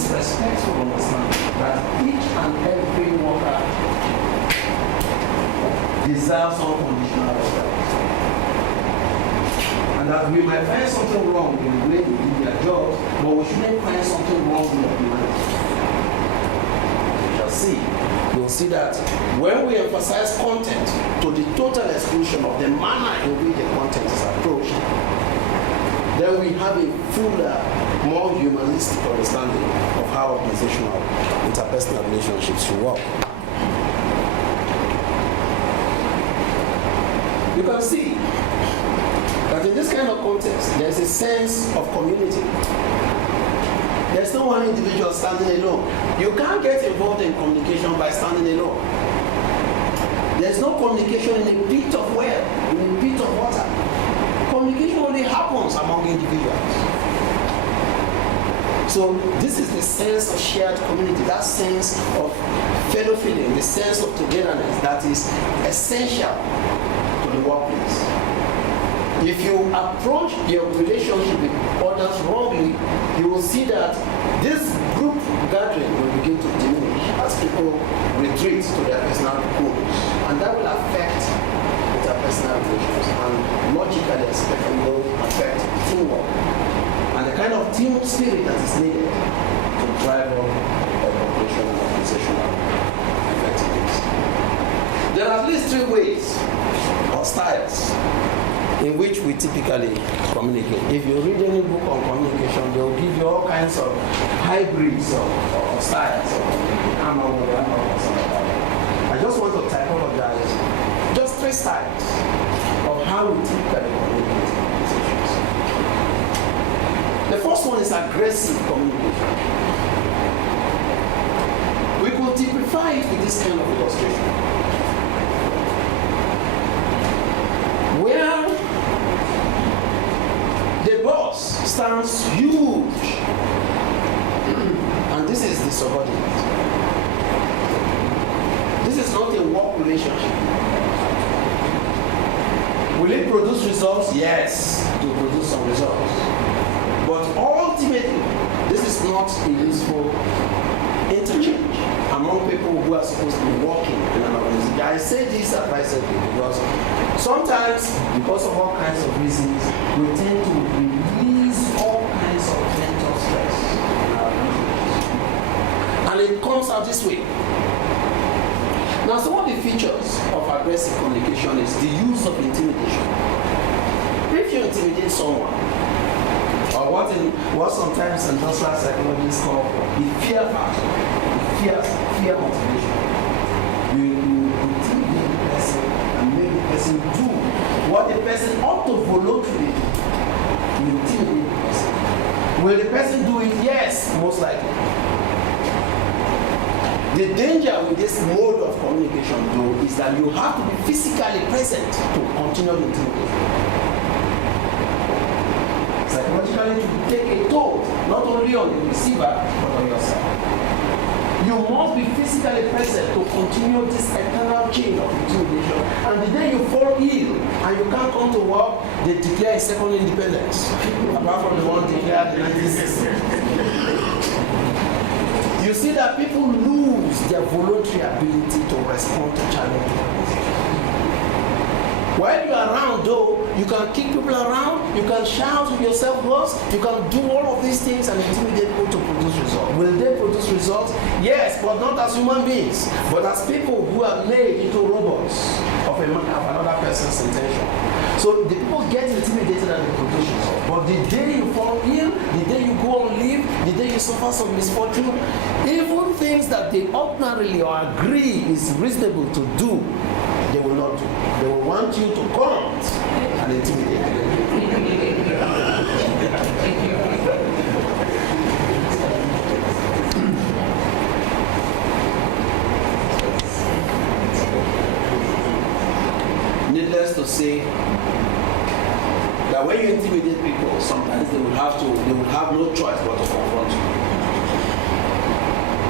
is respectful understanding that each and every worker deserves unconditional respect. And that we might find something wrong in the way they do their jobs, but we shouldn't find something wrong with their humanity. You shall see. You'll see that when we emphasize content to the total exclusion of the manner in which the content is approached, then we have a fuller, more humanistic understanding of how organizational interpersonal relationships should work. You can see that in this kind of context, there's a sense of community. There's no one individual standing alone. You can't get involved in communication by standing alone. There's no communication in a pit of well, in a pit of water. Communication only happens among individuals. So this is the sense of shared community, that sense of fellow feeling, the sense of togetherness that is essential to the workplace. If you approach your relationship with others wrongly, you will see that this group gathering will begin to diminish as people retreat to their personal goals. And that will affect interpersonal relations and logically expected will affect teamwork and the kind of team spirit that is needed to drive up corporation and organizational effectiveness. There are at least 3 ways or styles in which we typically communicate. If you read any book on communication, they will give you all kinds of hybrids of styles of communication. I just want to typologize just 3 styles of how we typically communicate in organizations. The first one is aggressive communication. We could typify it with this kind of illustration, where the boss stands huge, and this is the subordinate. This is not a work relationship. Will it produce results? Yes, it will produce some results. But ultimately, this is not a useful interchange among people who are supposed to be working in an organization. I say this advisedly because sometimes, because of all kinds of reasons, we tend to release all kinds of mental stress in our relationships. And it comes out this way. Now, some of the features of aggressive communication is the use of intimidation. If you intimidate someone, or what sometimes industrial psychologists call the fear factor, fear motivation. You intimidate the person and make the person do what the person ought to voluntarily do. You intimidate the person. Will the person do it? Yes, most likely. The danger with this mode of communication, though, is that you have to be physically present to continue the intimidation. Psychologically, to take a toll, not only on the receiver, but on yourself. You must be physically present to continue this eternal chain of intimidation. And the day you fall ill and you can't come to work, they declare a second independence, apart from the one declared in 1960. You see that people lose their voluntary ability to respond to challenges. While you are around, though, you can kick people around, you can shout with yourself words, you can do all of these things and intimidate people to produce results. Will they produce results? Yes, but not as human beings, but as people who are made into robots of another person's intention. So the people get intimidated and they produce results. But the day you fall ill, the day you go on leave, the day you suffer some misfortune, even things that they ordinarily or agree is reasonable to do, they will not do. They will want you to come and intimidate them. Needless to say that when you intimidate people, sometimes they will have no choice but to confront you.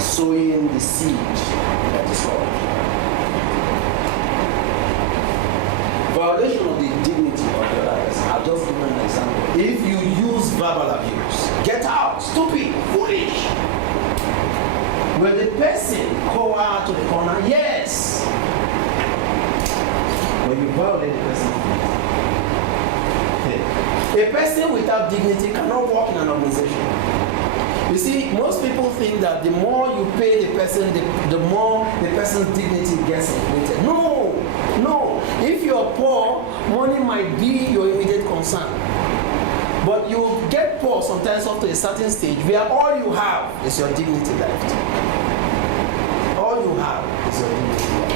Sowing the seed of discouragement. Violation of the dignity of the other person. I'll just give you an example. If you use verbal abuse, get out, stupid, foolish, Will the person go out to the corner? Yes. When you violate the person, a person without dignity cannot work in an organization. You see, most people think that the more you pay the person, the more the person's dignity gets inflated. No, no. If you're poor, money might be your immediate concern. But you get poor sometimes up to a certain stage where all you have is your dignity left. All you have is your dignity left.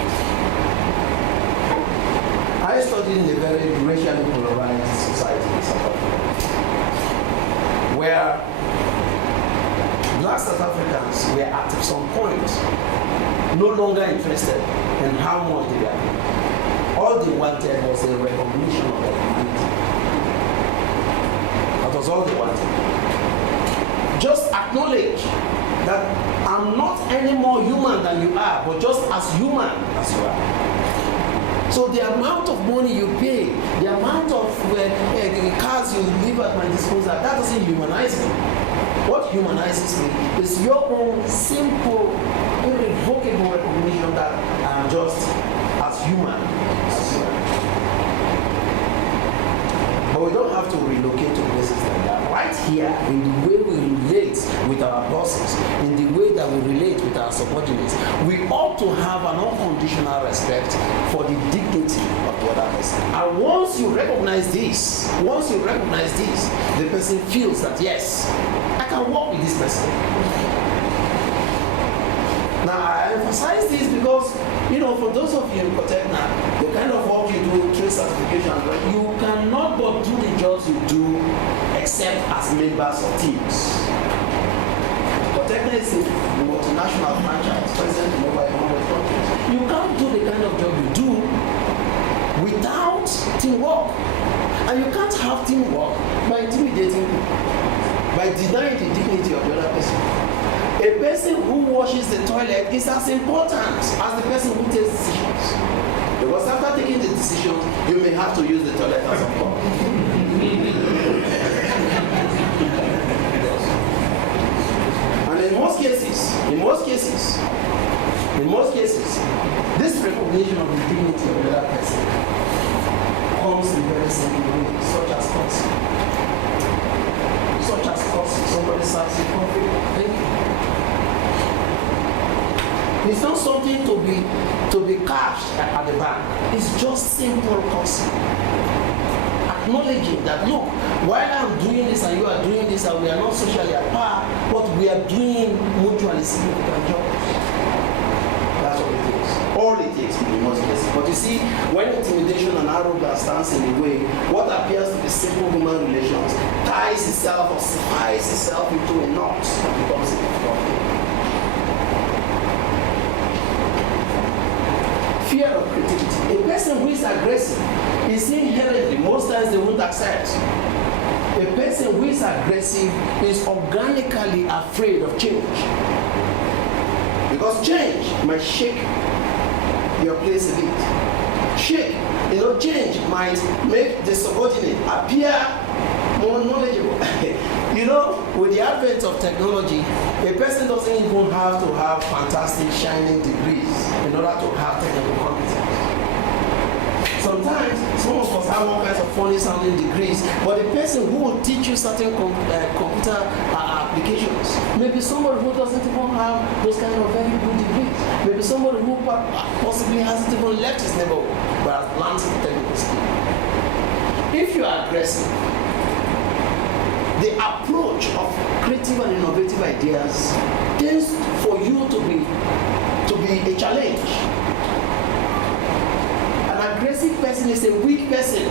I studied in a very racially polarized society in South Africa, where Black South Africans were at some point no longer interested in how much they were paid. All they wanted was a recognition of their dignity. That was all they wanted. Just acknowledge that I'm not any more human than you are, but just as human as you are. So the amount of money you pay, the amount of cars you leave at my disposal, that doesn't humanize me. What humanizes me is your own simple, irrevocable recognition that I'm just as human as you are. But we don't have to relocate to places like that. Right here, in the way we relate with our bosses, in the way that we relate with our subordinates, we ought to have an unconditional respect for the dignity of the other person. And once you recognize this, the person feels that, yes, I can work with this person. Now, I emphasize this because, for those of you in COTECNA, the kind of work you do, trade certification, you cannot but do the jobs you do except as members of teams. COTECNA is a multinational franchise present in over 100 countries. You can't do the kind of job you do without teamwork. And you can't have teamwork by intimidating people, by denying the dignity of the other person. A person who washes the toilet is as important as the person who takes decisions. Because after taking the decisions, you may have to use the toilet as a cup. And in most cases, this recognition of the dignity of the other person comes in very simple ways, such as courtesy. Somebody serves you coffee, thank you. It's not something to be cashed at the bank. It's just simple courtesy. Acknowledging that, look, while I'm doing this and you are doing this and we are not socially at par, but we are doing mutually significant jobs. That's what it takes. All it takes in most cases. But you see, when intimidation and arrogance stands in the way, what appears to be simple human relations ties itself or ties itself into a knot and becomes a problem. Fear of creativity. A person who is aggressive is inherently, most times they won't accept. A person who is aggressive is organically afraid of change. Because change might shake your place a bit. Change might make the subordinate appear more knowledgeable. With the advent of technology, a person doesn't even have to have fantastic shining degrees in order to have technical competence. Sometimes, some of us have all kinds of funny sounding degrees, but the person who will teach you certain computer applications, maybe somebody who doesn't even have those kind of very good degrees, maybe somebody who possibly hasn't even left his neighborhood, but has learned the technical skill. If you are aggressive, the approach of creative and innovative ideas tends for you to be a challenge. An aggressive person is a weak person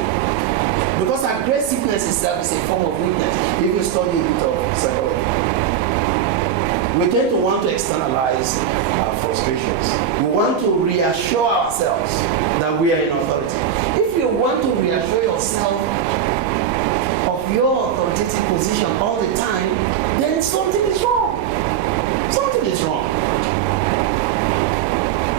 because aggressiveness itself is a form of weakness. If you study a bit of psychology, we tend to want to externalize our frustrations. We want to reassure ourselves that we are in authority. If you want to reassure yourself of your authoritative position all the time, then something is wrong. Something is wrong.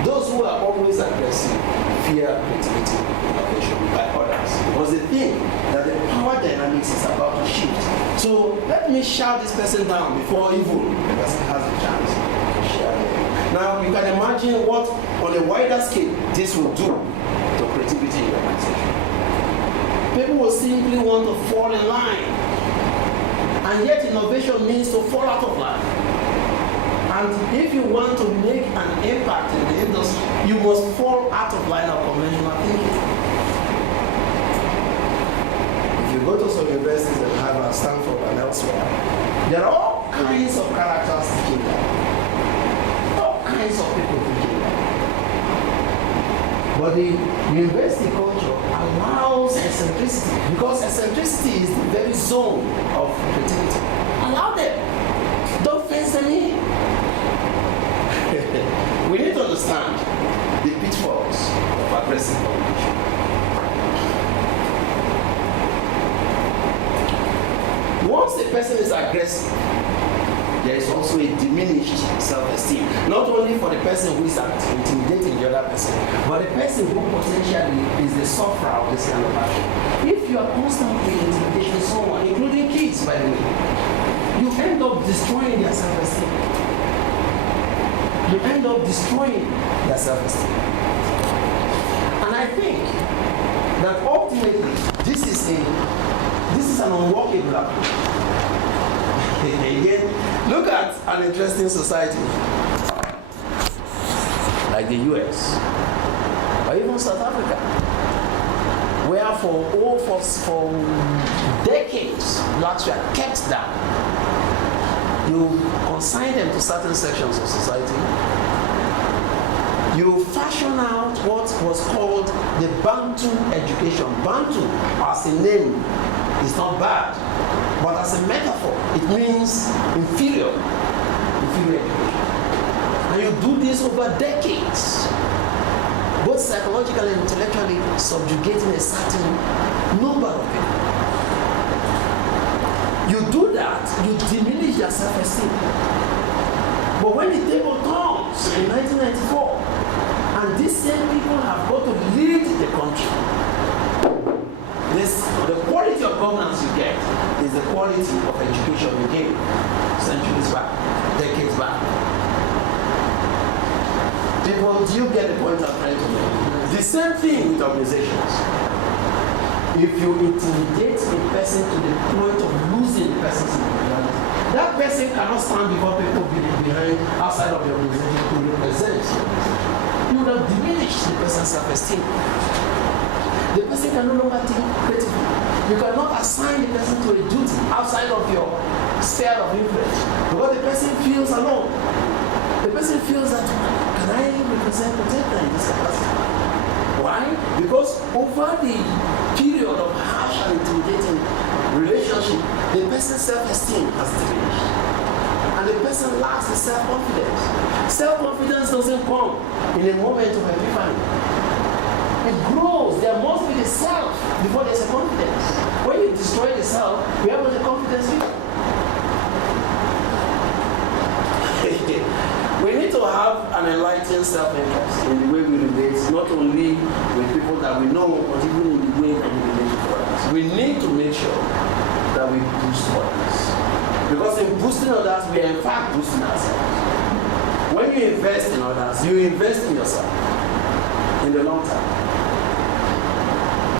Those who are always aggressive fear creativity and innovation by others because they think that the power dynamics is about to shift. So let me shout this person down before even the person has a chance. share here. Now, you can imagine what, on a wider scale, this will do to creativity in your organization. People will simply want to fall in line. And yet innovation means to fall out of line. And if you want to make an impact in the industry, you must fall out of line of conventional thinking. If you go to some universities and Harvard, Stanford, and elsewhere, there are all kinds of characters teaching that. All kinds of people teaching that. But the university culture allows eccentricity, because eccentricity is the very zone of creativity. Allow them. Don't fence them in. We need to understand the pitfalls of aggressive communication. Once a person is aggressive, there is also a diminished self-esteem. Not only for the person who is intimidating the other person, but the person who potentially is the sufferer of this kind of action. If you are constantly intimidating someone, including kids, by the way, you end up destroying their self-esteem. You end up destroying their self-esteem. And I think that ultimately this is an unworkable approach. Again, look at an interesting society like the US or even South Africa, where for decades blacks were kept down. You consign them to certain sections of society. You fashion out what was called the Bantu education. Bantu, as a name, is not bad, but as a metaphor, it means inferior education. And you do this over decades, both psychologically and intellectually, subjugating a certain number of people. You do that, you diminish their self-esteem. But when the table turns in 1994, and these same people have got to lead the country, the quality of governance you get is the quality of education you gave centuries back, decades back. People, do you get the point I'm trying to make? The same thing with organizations. If you intimidate a person to the point of losing the person's individuality, that person cannot stand before people behind outside of the organization to represent you. You would have diminished the person's self-esteem. The person can no longer think creatively. You cannot assign the person to a duty outside of your sphere of influence, because the person feels alone. The person feels that, can I represent COTECNA in this capacity? Why? Because over the period of harsh and intimidating relationship, the person's self-esteem has diminished. And the person lacks the self-confidence. Self-confidence doesn't come in a moment of epiphany. It grows. There must be the self before there's a confidence. When you destroy the self, where will the confidence be? We need to have an enlightened self-interest in the way we relate, not only with people that we know, but even in the way that we relate to others. We need to make sure that we boost others. Because in boosting others, we are in fact boosting ourselves. When you invest in others, you invest in yourself in the long term.